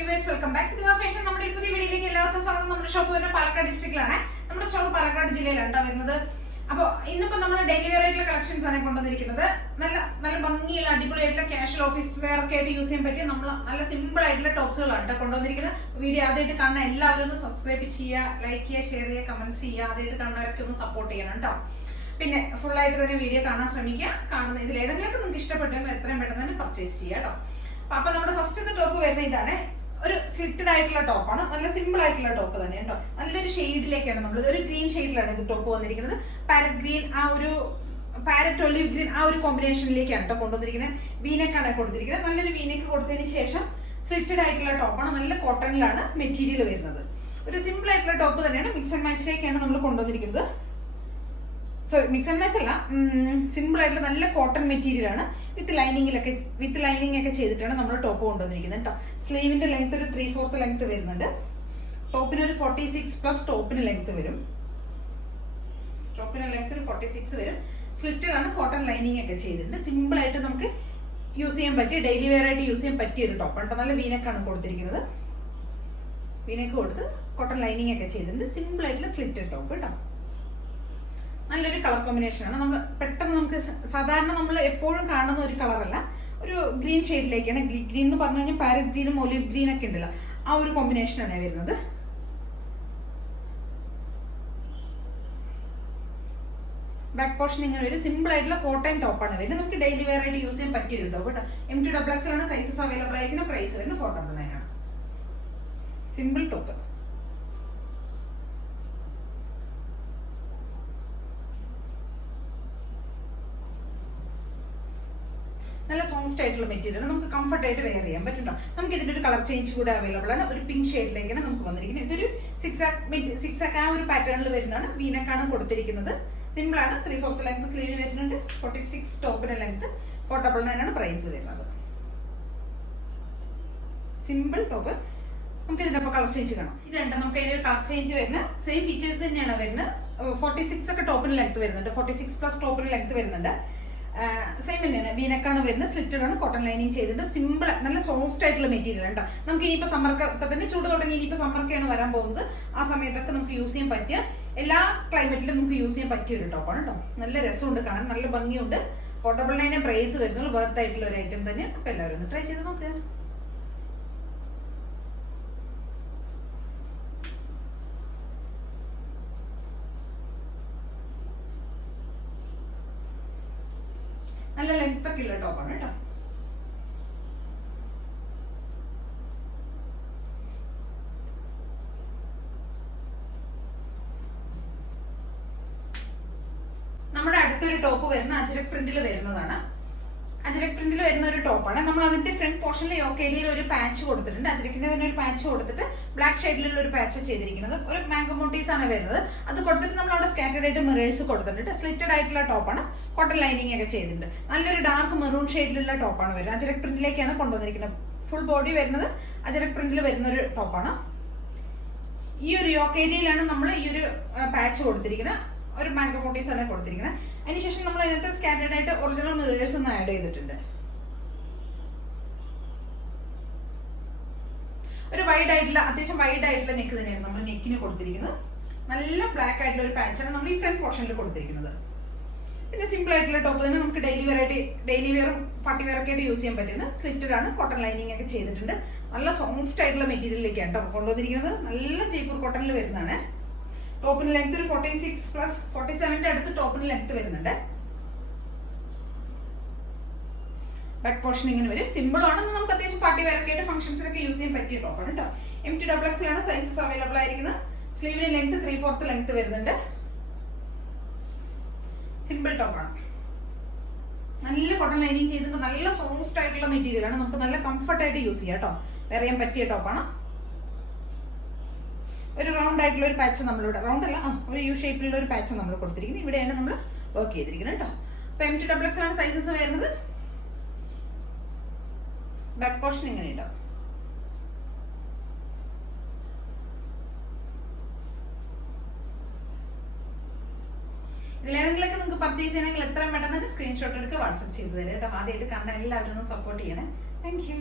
viewers, welcome back to the fashion. നമ്മുടെ ഈ പുതിയ വീഡിയോയിലേക്ക് എല്ലാവർക്കും സ്വാഗതം. നമ്മുടെ ഷോപ്പ് വരുന്നത് പാലക്കാട് ഡിസ്ട്രിക്റ്റിലാണ്. നമ്മുടെ സ്റ്റോർ പാലക്കാട് ജില്ലയിലാണ് വരുന്നത്. അപ്പോൾ ഇന്നിപ്പോൾ നമ്മൾ ഡെയിലി വെയർ ആയിട്ടുള്ള കളക്ഷൻസ് ആണ് കൊണ്ടുവന്നിരിക്കുന്നത്. നല്ല ഭംഗിയുള്ള അടിപൊളിയായിട്ടുള്ള കാഷ്വൽ ഓഫീസ് വെയർ ഒക്കെ ആയിട്ട് യൂസ് ചെയ്യാൻ പറ്റിയ നല്ല സിമ്പിൾ ആയിട്ടുള്ള ടോപ്സുകളാണ് കൊണ്ടുവന്നിരിക്കുന്നത്. വീഡിയോ ആദ്യമായിട്ട് കാണുന്ന എല്ലാവരും ഒന്ന് സബ്സ്ക്രൈബ് ചെയ്യുക, ലൈക്ക് ചെയ്യുക, ഷെയർ ചെയ്യുക, കമന്റ്സ് ചെയ്യുക. ആദ്യമായിട്ട് കാണുന്നവരൊക്കെ ഒന്ന് സപ്പോർട്ട് ചെയ്യണം കേട്ടോ. പിന്നെ ഫുൾ ആയിട്ട് തന്നെ വീഡിയോ കാണാൻ ശ്രമിക്കുക. കാണുന്ന ഇതിൽ ഏതെങ്കിലും നിങ്ങൾക്ക് ഇഷ്ടപ്പെട്ടെങ്കിൽ എത്രയും പെട്ടെന്ന് തന്നെ പർച്ചേസ് ചെയ്യുക കേട്ടോ. അപ്പൊ നമ്മുടെ ഫസ്റ്റത്തെ ടോപ്പ് വരുന്ന ഇതാണ്. ഒരു സ്ലിറ്റഡ് ആയിട്ടുള്ള ടോപ്പാണ്. നല്ല സിമ്പിൾ ആയിട്ടുള്ള ടോപ്പ് തന്നെ കേട്ടോ. നല്ലൊരു ഷെയ്ഡിലേക്കാണ് നമ്മൾ ഒരു ഗ്രീൻ ഷെയ്ഡിലാണ് ഇത് ടോപ്പ് വന്നിരിക്കുന്നത്. പാരറ്റ് ഗ്രീൻ, ആ ഒരു പാരറ്റ് ഒലിവ് ഗ്രീൻ, ആ ഒരു കോമ്പിനേഷനിലേക്കാണ് കേട്ടോ കൊണ്ടുവന്നിരിക്കുന്നത്. വീനെക്കാണ് കൊടുത്തിരിക്കുന്നത്. നല്ലൊരു വീനെക്ക് കൊടുത്തതിന് ശേഷം സ്ലിറ്റഡ് ആയിട്ടുള്ള ടോപ്പാണ്. നല്ല കോട്ടണിലാണ് മെറ്റീരിയൽ വരുന്നത്. ഒരു സിമ്പിൾ ആയിട്ടുള്ള ടോപ്പ് തന്നെയാണ്. മിക്സ് ആൻഡ് മാച്ചിലേക്കാണ് നമ്മൾ കൊണ്ടുവന്നിരിക്കുന്നത്. സോറി, മിക്സ് ആൻഡ് മാച്ച് അല്ല, സിമ്പിൾ ആയിട്ടുള്ള നല്ല കോട്ടൺ മെറ്റീരിയൽ ആണ്. വിത്ത് ലൈനിങ് ഒക്കെ ചെയ്തിട്ടാണ് നമ്മൾ ടോപ്പ് കൊണ്ടുവന്നിരിക്കുന്നത് കേട്ടോ. സ്ലീവിന്റെ ലെങ്ത് ഒരു 3/4 ലെങ്ത് വരുന്നുണ്ട്. ടോപ്പിന് ഒരു 46+ ടോപ്പിന് ലെങ്ത് വരും. ടോപ്പിന് ലെങ്ത് ഒരു 46 വരും. സ്ലിറ്റഡ് ആണ്, കോട്ടൺ ലൈനിങ് ഒക്കെ ചെയ്തിട്ടുണ്ട്. സിമ്പിൾ ആയിട്ട് നമുക്ക് യൂസ് ചെയ്യാൻ പറ്റിയ, ഡെയിലി വെയർ ആയിട്ട് യൂസ് ചെയ്യാൻ പറ്റിയ ഒരു ടോപ്പാണ് കേട്ടോ. നല്ല വീനെക്കാണ് കൊടുത്തിരിക്കുന്നത്. വീനെക്ക് കൊടുത്ത് കോട്ടൺ ലൈനിങ് ഒക്കെ ചെയ്തിട്ടുണ്ട്. സിമ്പിൾ ആയിട്ടുള്ള സ്ലിറ്റഡ് ടോപ്പ് കേട്ടോ. നല്ലൊരു കളർ കോമ്പിനേഷൻ ആണ്. നമ്മൾ പെട്ടെന്ന് നമുക്ക് സാധാരണ നമ്മൾ എപ്പോഴും കാണുന്ന ഒരു കളറല്ല, ഒരു ഗ്രീൻ ഷെയ്ഡിലേക്കാണ്. ഗ്രീൻ എന്ന് പറഞ്ഞു കഴിഞ്ഞാൽ പാരറ്റ് ഗ്രീനും ഒലിവ് ഗ്രീൻ ഒക്കെ ഉണ്ടല്ലോ, ആ ഒരു കോമ്പിനേഷനാണ് വരുന്നത്. ബാക്ക് പോർഷൻ ഇങ്ങനെ ഒരു സിമ്പിൾ ആയിട്ടുള്ള കോട്ടൺ ടോപ്പാണ് വരുന്നത്. നമുക്ക് ഡെയിലി വെയർ ആയിട്ട് യൂസ് ചെയ്യാൻ പറ്റിയ ഒരു ടോപ്പ് കേട്ടോ. M2XX ആണ് സൈസസ് അവൈലബിൾ ആയിരിക്കുന്ന. പ്രൈസ് വരുന്നത് 499 ആണ്. Simple top. നല്ല സോഫ്റ്റ് ആയിട്ടുള്ള മെറ്റീരിയൽ, നമുക്ക് കംഫർട്ട് ആയിട്ട് വെയർ ചെയ്യാൻ പറ്റും കേട്ടോ. നമുക്ക് ഇതിന്റെ ഒരു കളർ ചേഞ്ച് കൂടെ അവൈലബിൾ ആണ്. ഒരു പിങ്ക് ഷെയ്ഡിലേക്കാണ് നമുക്ക് വന്നിരിക്കുന്നത്. ഇതൊരു സിക്സാക്ക് ആ ഒരു പാറ്റേണിൽ വരുന്നതാണ്. വീനക്കാണ് കൊടുത്തിരിക്കുന്നത്. സിമ്പിൾ ആണ്. 3/4 ലെങ്ത് സ്ലീവ് വരുന്നുണ്ട്. 46 ടോപ്പിന്റെ ലെങ്ത്. 499 ആണ് പ്രൈസ് വരുന്നത്. Simple top. നമുക്ക് ഇതിന്റെ ഒപ്പം കളർ ചേഞ്ച് കാണാം. ഇതുണ്ട് നമുക്ക് അതിന്റെ കളർ ചേഞ്ച് വരുന്ന സെയിം ഫീച്ചേഴ്സ് തന്നെയാണ് വരുന്നത്. 46 ഒക്കെ ടോപ്പിന് ലെങ്ത് വരുന്നുണ്ട്. 46+ ടോപ്പിന് ലെങ്ത് വരുന്നുണ്ട്. സെയിം തന്നെയാണ്. വീനക്കാണ് വരുന്നത്. സ്ലിറ്റഡ് ആണ്, കോട്ടൺ ലൈനിങ് ചെയ്തിട്ട് സിമ്പിൾ, നല്ല സോഫ്റ്റ് ആയിട്ടുള്ള മെറ്റീരിയൽ ആണ് കേട്ടോ. നമുക്ക് ഇനിയിപ്പോൾ സമ്മർക്ക് ഇപ്പൊ തന്നെ ചൂട് തുടങ്ങി, ഇനിയിപ്പോൾ സമ്മർക്കാണ് വരാൻ പോകുന്നത്. ആ സമയത്തൊക്കെ നമുക്ക് യൂസ് ചെയ്യാൻ പറ്റിയ, എല്ലാ ക്ലൈമറ്റിലും നമുക്ക് യൂസ് ചെയ്യാൻ പറ്റിയ ഒരു ടോപ്പാണ് കേട്ടോ. നല്ല രസമുണ്ട് കാണാൻ, നല്ല ഭംഗിയുണ്ട്. 499 പ്രൈസ് വരുന്നത്. വർത്ത് ആയിട്ടുള്ള ഒരു ഐറ്റം തന്നെയാണ്. അപ്പൊ എല്ലാവരും ഒന്ന് ട്രൈ ചെയ്ത് നോക്കുക. നല്ല ലെങ്ത് ഒക്കെ ഉള്ള ടോപ്പാണ് കേട്ടോ. നമ്മുടെ അടുത്തൊരു ടോപ്പ് വരുന്ന അജ്രക് പ്രിന്റിൽ വരുന്നതാണ്. അജ്രക് പ്രിന്റിൽ വരുന്ന ഒരു ടോപ്പാണ്. നമ്മൾ അതിന്റെ ഫ്രണ്ട് പോർഷനിൽ യോക്ക് ഏരിയയിൽ ഒരു പാച്ച് കൊടുത്തിട്ടുണ്ട്. അജ്രക്കിന്റെ തന്നെ ഒരു പാച്ച് കൊടുത്തിട്ട് ബ്ലാക്ക് ഷെയ്ഡിലുള്ള ഒരു പാച്ച് ചെയ്തിരിക്കുന്നത്. ഒരു മാംഗോ മോട്ടീവ്സ് ആണ് വരുന്നത്. അത് കൊടുത്തിട്ട് നമ്മൾ അവിടെ സ്കാറ്റേഡ് ആയിട്ട് മിറേഴ്സ് കൊടുത്തിട്ടുണ്ട്. സ്ലിറ്റഡ് ആയിട്ടുള്ള ടോപ്പാണ്. കോട്ടൺ ലൈനിങ് ഒക്കെ ചെയ്തിട്ടുണ്ട്. നല്ലൊരു ഡാർക്ക് മെറൂൺ ഷെയ്ഡിലുള്ള ടോപ്പാണ് വരുന്നത്. അജ്രക് പ്രിന്റിലേക്കാണ് കൊണ്ടുവന്നിരിക്കുന്നത്. ഫുൾ ബോഡി വരുന്നത് അജ്രക് പ്രിന്റിൽ വരുന്ന ഒരു ടോപ്പാണ്. ഈ ഒരു യോക്ക് ഏരിയയിലാണ് നമ്മൾ ഈ ഒരു പാച്ച് കൊടുത്തിരിക്കുന്നത്. ഒരു മാംഗോ മോട്ടീവ്സ് ആണ് കൊടുത്തിരിക്കുന്നത്. അതിനുശേഷം നമ്മൾ അതിനകത്ത് സ്കാറ്റേഡ് ആയിട്ട് ഒറിജിനൽ മിറേഴ്സ് ഒന്ന് ആഡ് ചെയ്തിട്ടുണ്ട്. ഒരു വൈഡ് ആയിട്ടുള്ള, അത്യാവശ്യം വൈഡ് ആയിട്ടുള്ള നെക്ക് തന്നെയാണ് നമ്മൾ നെക്കിന് കൊടുത്തിരിക്കുന്നത്. നല്ല ബ്ലാക്ക് ആയിട്ടുള്ള ഒരു പാച്ചാണ് നമ്മൾ ഈ ഫ്രണ്ട് പോർഷനിൽ കൊടുത്തിരിക്കുന്നത്. പിന്നെ സിമ്പിൾ ആയിട്ടുള്ള ടോപ്പ് തന്നെ നമുക്ക് ഡെയിലി വെയറും പാർട്ടി വെയർ ഒക്കെ ആയിട്ട് യൂസ് ചെയ്യാൻ പറ്റുന്നത്. സ്ലിറ്റഡ് ആണ്, കോട്ടൺ ലൈനിങ് ഒക്കെ ചെയ്തിട്ടുണ്ട്. നല്ല സോഫ്റ്റ് ആയിട്ടുള്ള മെറ്റീരിയലിലേക്കാണ് കേട്ടോ കൊണ്ടുവന്നിരിക്കുന്നത്. നല്ല ജയ്പൂർ കോട്ടണിൽ വരുന്നതാണ്. ടോപ്പിന് ലെങ്ത് ഒരു 46+ 47ന്റെ അടുത്ത് ടോപ്പിന് ലെങ്ത് വരുന്നുണ്ട്. ബാക്ക് പോർഷൻ ഇങ്ങനെ വരും. സിമ്പിൾ ആണ്, നമുക്ക് അത്യാവശ്യം പാർട്ടി വെയർ ഒക്കെ ആയിട്ട് ഫംഗ്ഷൻസിലൊക്കെ യൂസ് ചെയ്യാൻ പറ്റിയ ടോപ്പാണ് കേട്ടോ. M2XX ആണ് സൈസസ് അവൈലബിൾ ആയിരിക്കുന്നത്. സ്ലീവിന് ലെങ്ത് 3/4 ലെങ്ത് വരുന്നുണ്ട്. സിമ്പിൾ ടോപ്പാണ്. നല്ല കോട്ടൺ ലൈനിങ് ചെയ്തിട്ട് നല്ല സോഫ്റ്റ് ആയിട്ടുള്ള മെറ്റീരിയൽ ആണ്. നമുക്ക് നല്ല കംഫർട്ട് ആയിട്ട് യൂസ് ചെയ്യാം കേട്ടോ. വെയർ ചെയ്യാൻ പറ്റിയ ടോപ്പാണ്. ഒരു റൗണ്ട് ആയിട്ടുള്ള ഒരു പാച്ച് നമ്മളിവിടെ, റൗണ്ട് അല്ല, ഒരു യു ഷേപ്പിലുള്ള ഒരു പാച്ച് നമ്മൾ കൊടുത്തിരിക്കുന്നത്. ഇവിടെയാണ് നമ്മൾ വർക്ക് ചെയ്തിരിക്കുന്നത് കേട്ടോ. അപ്പൊ M2XX ആണ് സൈസസ് വരുന്നത്. ബാക്ക് പോർഷൻ ഇങ്ങനെ ഉണ്ടാവും. ഇതിലേതെങ്കിലൊക്കെ നിങ്ങൾക്ക് പർച്ചേസ് ചെയ്യണമെങ്കിൽ എത്രയും പെട്ടെന്ന് സ്ക്രീൻഷോട്ട് എടുക്കുക, വാട്സ്ആപ്പ് ചെയ്ത് തരാം കേട്ടോ. ആദ്യമായിട്ട് കണ്ട എല്ലാവരും ഒന്ന് സപ്പോർട്ട് ചെയ്യണേ. Thank you.